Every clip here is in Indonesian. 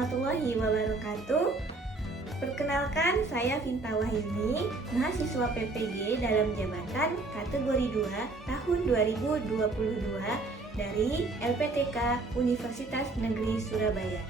warahmatullahi wabarakatuh. Perkenalkan, saya Vinta Wahyuni, mahasiswa PPG dalam jabatan kategori 2 tahun 2022 dari LPTK Universitas Negeri Surabaya.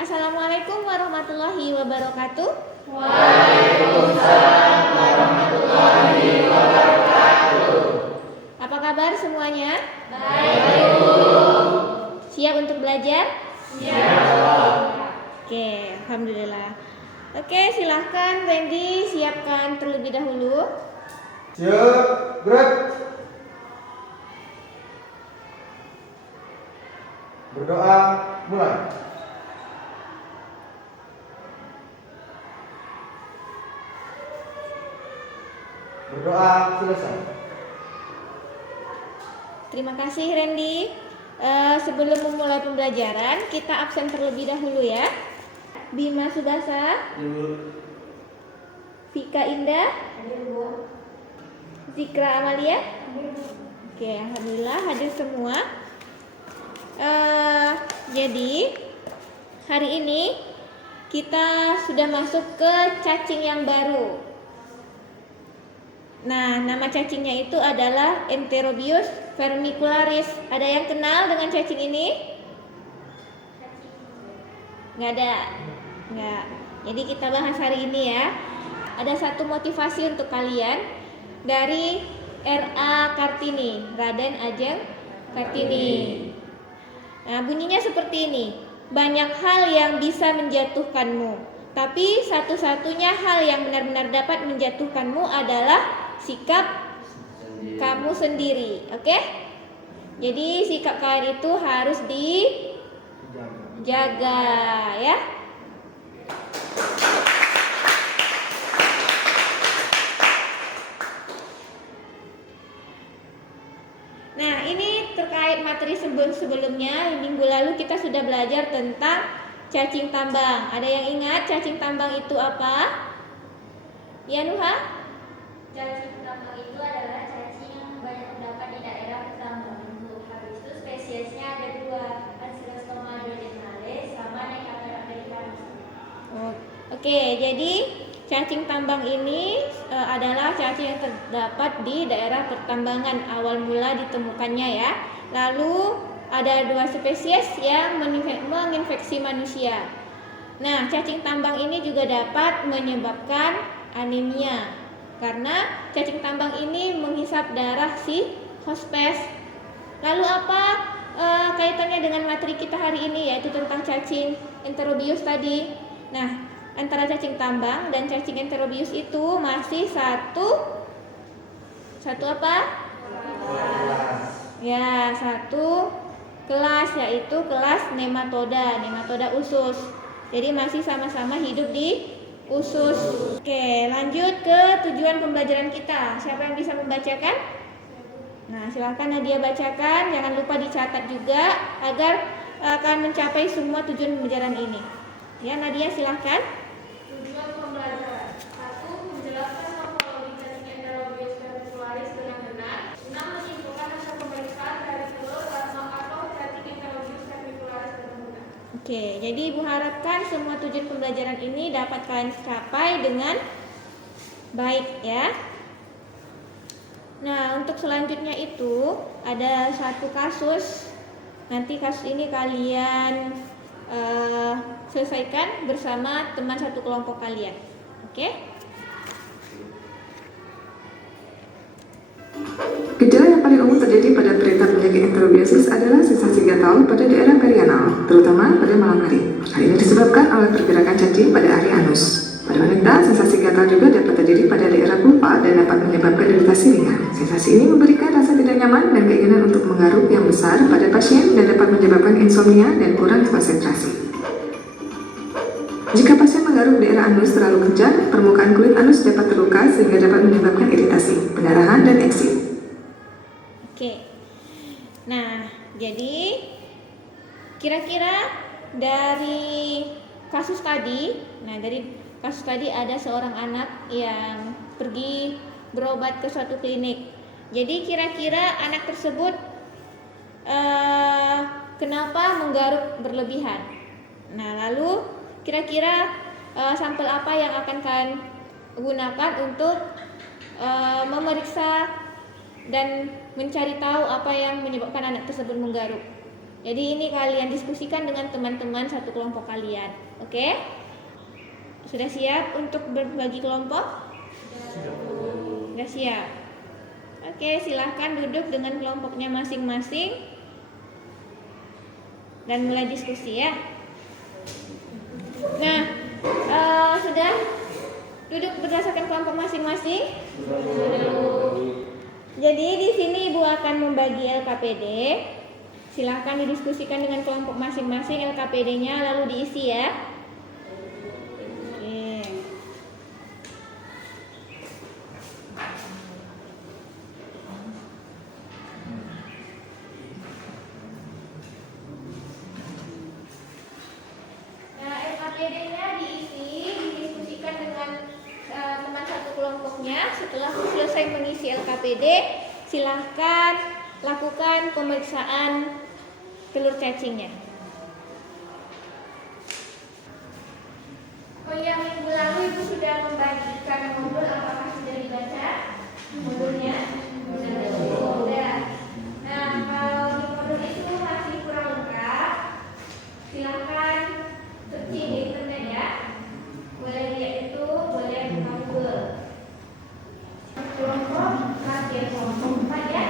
Assalamualaikum warahmatullahi wabarakatuh. Waalaikumsalam warahmatullahi wabarakatuh. Apa kabar semuanya? Baik, Bu. Siap untuk belajar? Siap. Oke, alhamdulillah. Oke, silahkan Randy siapkan terlebih dahulu. Siap, gerak. Berdoa, mulai. Berdoa, selesai. Terima kasih Randy. Sebelum memulai pembelajaran, kita absen terlebih dahulu ya. Bima Subasa, Vika Indah, Zikra Amalia. Oke, alhamdulillah hadir semua. Jadi hari ini kita sudah masuk ke cacing yang baru. Nah, nama cacingnya itu adalah Enterobius vermicularis. Ada yang kenal dengan cacing ini? Nggak ada? Nggak. Jadi kita bahas hari ini ya. Ada satu motivasi untuk kalian dari R.A. Kartini, Raden Ajeng Kartini. Nah, bunyinya seperti ini. Banyak hal yang bisa menjatuhkanmu, tapi satu-satunya hal yang benar-benar dapat menjatuhkanmu adalah sikap kamu sendiri. Oke? Jadi sikap kalian itu harus dijaga ya. Nah, ini terkait materi sebelumnya. Minggu lalu kita sudah belajar tentang cacing tambang. Ada yang ingat cacing tambang itu apa? Ya, Nuha? Cacing tambang itu adalah cacing yang banyak terdapat di daerah pertambangan. Habis itu spesiesnya ada dua, Ancylostoma duodenale sama Necator americanus. Oke, jadi cacing tambang ini adalah cacing yang terdapat di daerah pertambangan awal mula ditemukannya ya. Lalu ada dua spesies yang menginfeksi manusia. Nah, cacing tambang ini juga dapat menyebabkan anemia karena cacing tambang ini menghisap darah si hospes. Lalu apa kaitannya dengan materi kita hari ini, yaitu tentang cacing Enterobius tadi. Nah, antara cacing tambang dan cacing Enterobius itu masih satu apa? Ya, satu kelas, yaitu kelas nematoda usus. Jadi masih sama-sama hidup di usus. Oke, lanjut ke tujuan pembelajaran kita. Siapa yang bisa membacakan? Nah, silakan Nadia bacakan. Jangan lupa dicatat juga agar akan mencapai semua tujuan pembelajaran ini. Ya, Nadia silakan. Tujuan pembelajaran: 1. Menjelaskan morfologi cacing Enterobius vermicularis dengan benar. 6. Menyimpulkan hasil pemeriksaan dari telur atau cacing Enterobius vermicularis dengan benar. Oke, jadi Ibu harapkan semua tujuan pembelajaran ini dapat kalian capai dengan baik ya. Nah, untuk selanjutnya itu ada satu kasus. Nanti kasus ini kalian selesaikan bersama teman satu kelompok kalian. Oke? Gejala yang paling umum terjadi pada penderita penyakit enterobiasis adalah sensasi gatal pada daerah perianal, terutama pada malam hari. Hal ini disebabkan oleh pergerakan cacing pada area anus. Pada wanita, sensasi gatal juga dapat terjadi pada daerah vulva dan dapat menyebabkan iritasi ringan. Sensasi ini memberikan rasa tidak nyaman dan keinginan untuk menggaruk yang besar pada pasien dan dapat menyebabkan insomnia dan kurang konsentrasi. Jika pasien menggaruk daerah anus terlalu kencang, permukaan kulit anus dapat terluka sehingga dapat menyebabkan iritasi, pendarahan, dan eksim. Oke. Nah, jadi kira-kira dari kasus tadi ada seorang anak yang pergi berobat ke suatu klinik. Jadi kira-kira anak tersebut kenapa menggaruk berlebihan. Nah, lalu kira-kira sampel apa yang akan kalian gunakan untuk memeriksa dan mencari tahu apa yang menyebabkan anak tersebut menggaruk. Jadi ini kalian diskusikan dengan teman-teman satu kelompok kalian. Oke? Sudah siap untuk berbagi kelompok? Sudah siap. Oke, silahkan duduk dengan kelompoknya masing-masing dan mulai diskusi ya. Nah, sudah duduk berdasarkan kelompok masing-masing. Jadi di sini Ibu akan membagi LKPD. Silahkan didiskusikan dengan kelompok masing-masing LKPD-nya lalu diisi ya. Oke. Nah, LKPD-nya diisi, didiskusikan dengan teman satu kelompoknya. Setelah selesai mengisi LKPD, silahkan lakukan pemeriksaan telur cacingnya. Oh iya, minggu lalu Ibu sudah membagikan modul, apakah sudah dibaca modulnya? Sudah. Nah, kalau di modul itu masih kurang lengkap, silahkan searching di internet ya. Boleh lihat itu, boleh buka Google. Kelompok terakhir, kelompok 4 ya.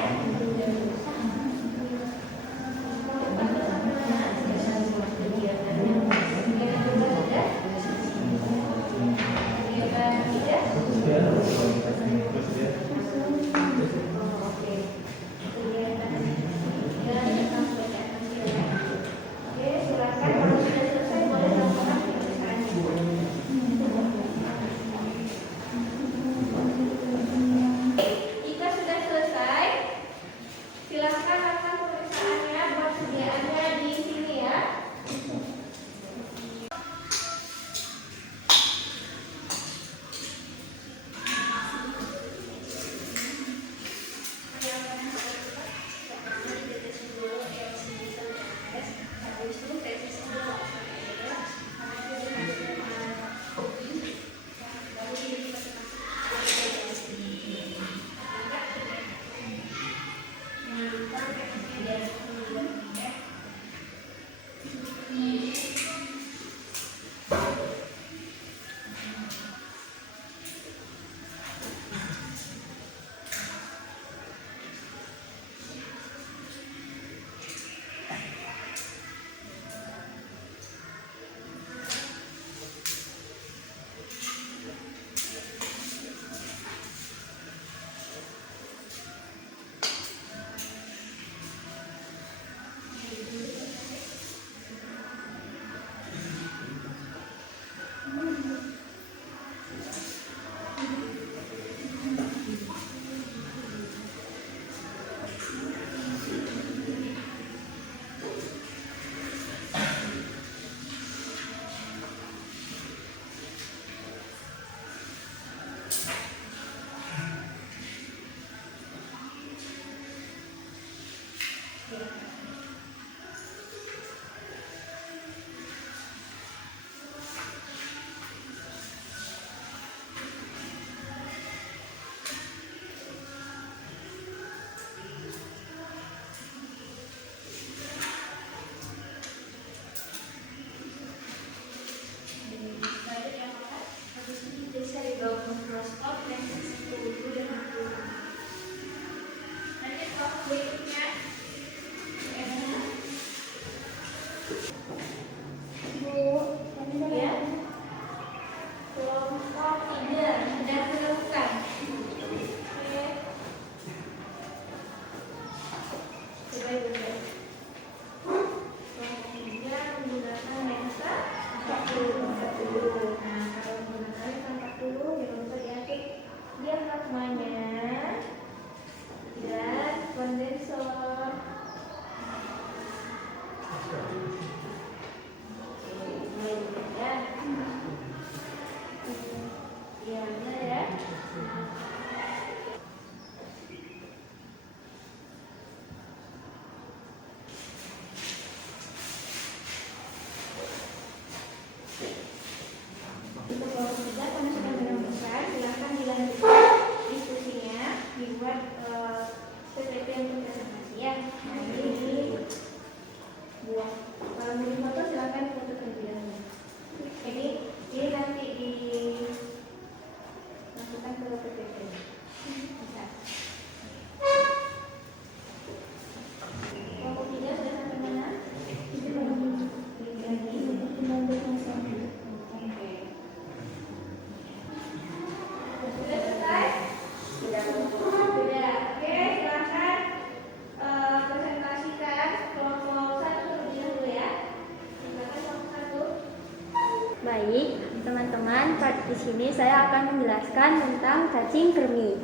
Baik, teman-teman, di sini saya akan menjelaskan tentang cacing kremi.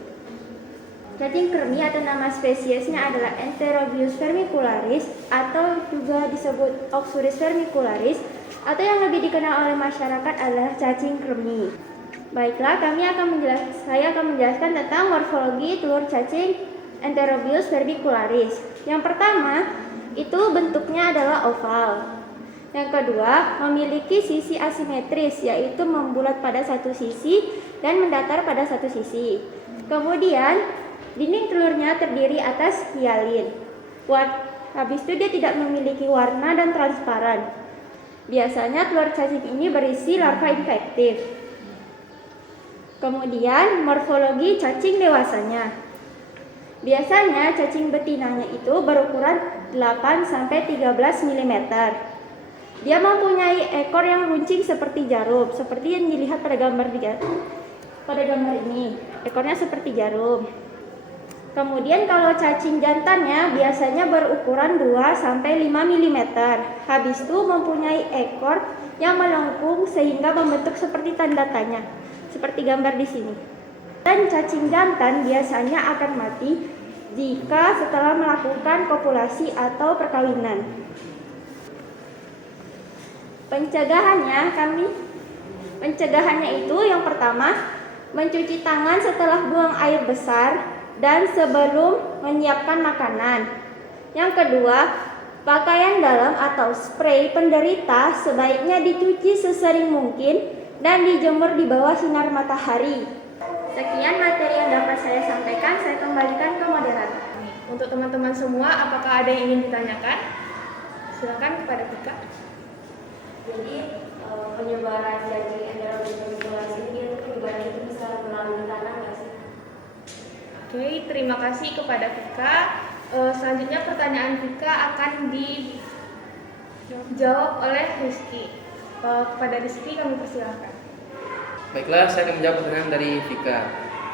Cacing kremi atau nama spesiesnya adalah Enterobius vermicularis atau juga disebut Oxurus vermicularis atau yang lebih dikenal oleh masyarakat adalah cacing kremi. Baiklah, saya akan menjelaskan tentang morfologi telur cacing Enterobius vermicularis. Yang pertama, itu bentuknya adalah oval. Yang kedua, memiliki sisi asimetris, yaitu membulat pada satu sisi dan mendatar pada satu sisi. Kemudian, dinding telurnya terdiri atas hialin. Habis itu dia tidak memiliki warna dan transparan. Biasanya telur cacing ini berisi larva infektif. Kemudian, morfologi cacing dewasanya. Biasanya cacing betinanya itu berukuran 8-13 mm. Dia mempunyai ekor yang runcing seperti jarum, seperti yang dilihat pada gambar ini. Ekornya seperti jarum. Kemudian kalau cacing jantannya biasanya berukuran 2-5 mm. Habis itu mempunyai ekor yang melengkung sehingga membentuk seperti tanda tanya, seperti gambar di sini. Dan cacing jantan biasanya akan mati jika setelah melakukan kopulasi atau perkawinan. Pencegahannya itu yang pertama, mencuci tangan setelah buang air besar dan sebelum menyiapkan makanan. Yang kedua, pakaian dalam atau spray penderita sebaiknya dicuci sesering mungkin dan dijemur di bawah sinar matahari. Sekian materi yang dapat saya sampaikan, saya kembalikan ke moderator. Untuk teman-teman semua, apakah ada yang ingin ditanyakan? Silakan kepada Tika. Jadi penyebaran cacing Enterobius vermicularis ini penyebaran itu bisa melalui tanah nggak sih? Oke, terima kasih kepada Tika. Selanjutnya pertanyaan Tika akan dijawab oleh Rizky. Kepada Rizky kami persilahkan. Baiklah, saya akan menjawab pertanyaan dari Vika.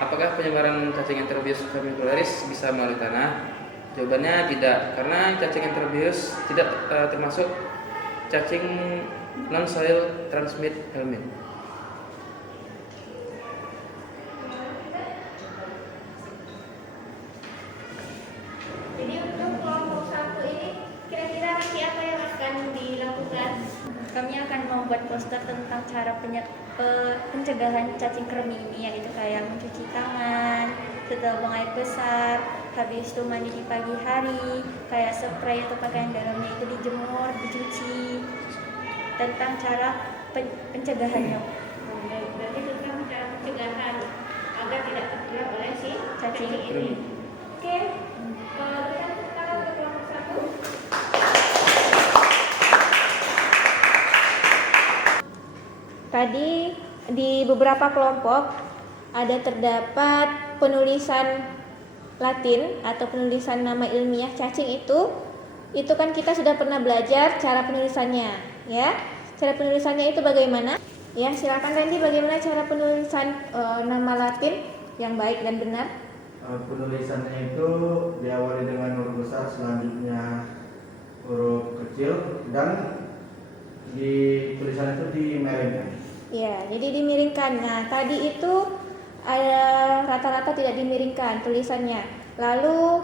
Apakah penyebaran cacing Enterobius vermicularis bisa melalui tanah? Jawabannya tidak, karena cacing Enterobius tidak termasuk cacing non-soil transmit helminth. Jadi untuk kelompok 1 ini kira-kira nanti apa yang akan dilakukan? Kami akan membuat poster tentang cara pencegahan cacing kremi ini, yaitu kayak mencuci tangan setelah buang air besar, habis itu mandi di pagi hari, kayak spray atau pakaian dalamnya itu dijemur, dicuci, tentang cara pencegahannya. Berarti tentang cara pencegahan agar tidak tertular oleh si cacing ini. Oke, kita sekarang ke kelompok 1. Tadi di beberapa kelompok ada terdapat penulisan Latin atau penulisan nama ilmiah cacing itu kan kita sudah pernah belajar cara penulisannya, ya. Cara penulisannya itu bagaimana? Ya, silakan Randy, bagaimana cara penulisan nama Latin yang baik dan benar? Penulisannya itu diawali dengan huruf besar, selanjutnya huruf kecil, dan di tulisan itu dimiringkan. Ya, jadi dimiringkan. Nah, tadi itu rata-rata tidak dimiringkan tulisannya. Lalu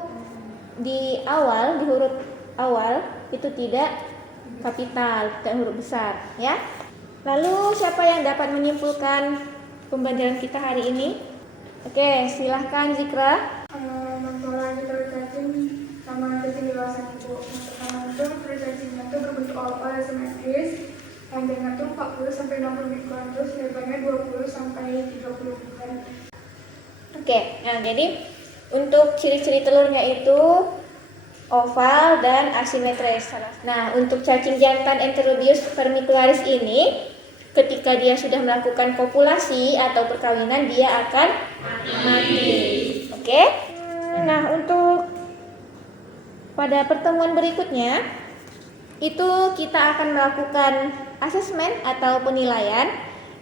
di huruf awal itu tidak kapital, tidak huruf besar, ya. Lalu siapa yang dapat menyimpulkan pembelajaran kita hari ini? Oke, silahkan Zikra. Morfologi telur cacing sama cacing dewasa itu. Yang pertama itu telur cacingnya itu berbentuk oval asimetris, panjangnya itu 40-60 mikron, terus lebarnya 20-30 mikron. Oke, nah jadi untuk ciri-ciri telurnya itu oval dan asimetris. Nah, untuk cacing jantan Enterobius vermicularis ini, ketika dia sudah melakukan kopulasi atau perkawinan, dia akan mati. Oke? Nah, untuk pada pertemuan berikutnya, itu kita akan melakukan asesmen atau penilaian.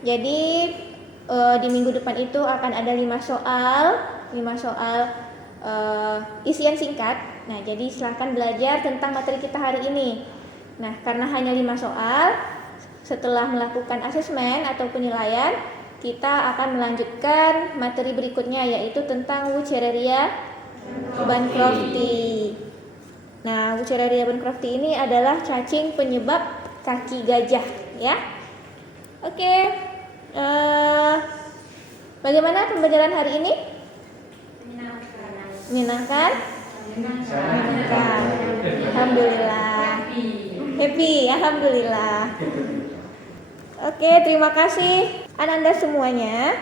Jadi di minggu depan itu akan ada 5 soal isian singkat. Nah, jadi silakan belajar tentang materi kita hari ini. Nah, karena hanya 5 soal, setelah melakukan asesmen atau penilaian, kita akan melanjutkan materi berikutnya, yaitu tentang Wuchereria bancrofti. Nah, Wuchereria bancrofti ini adalah cacing penyebab kaki gajah, ya. Oke, bagaimana pembelajaran hari ini? Menyenangkan? Menyenangkan. Alhamdulillah. Happy, alhamdulillah. Oke, terima kasih Ananda semuanya.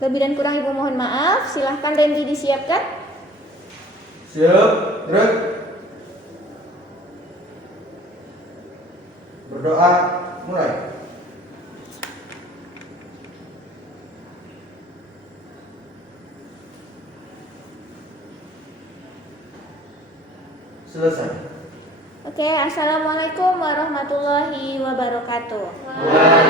Lebih dan kurang ibu mohon maaf. Silahkan Randy disiapkan. Siap, gerak. Berdoa, mulai. Selesai. Oke, assalamualaikum warahmatullahi wabarakatuh. Waalaikumsalam.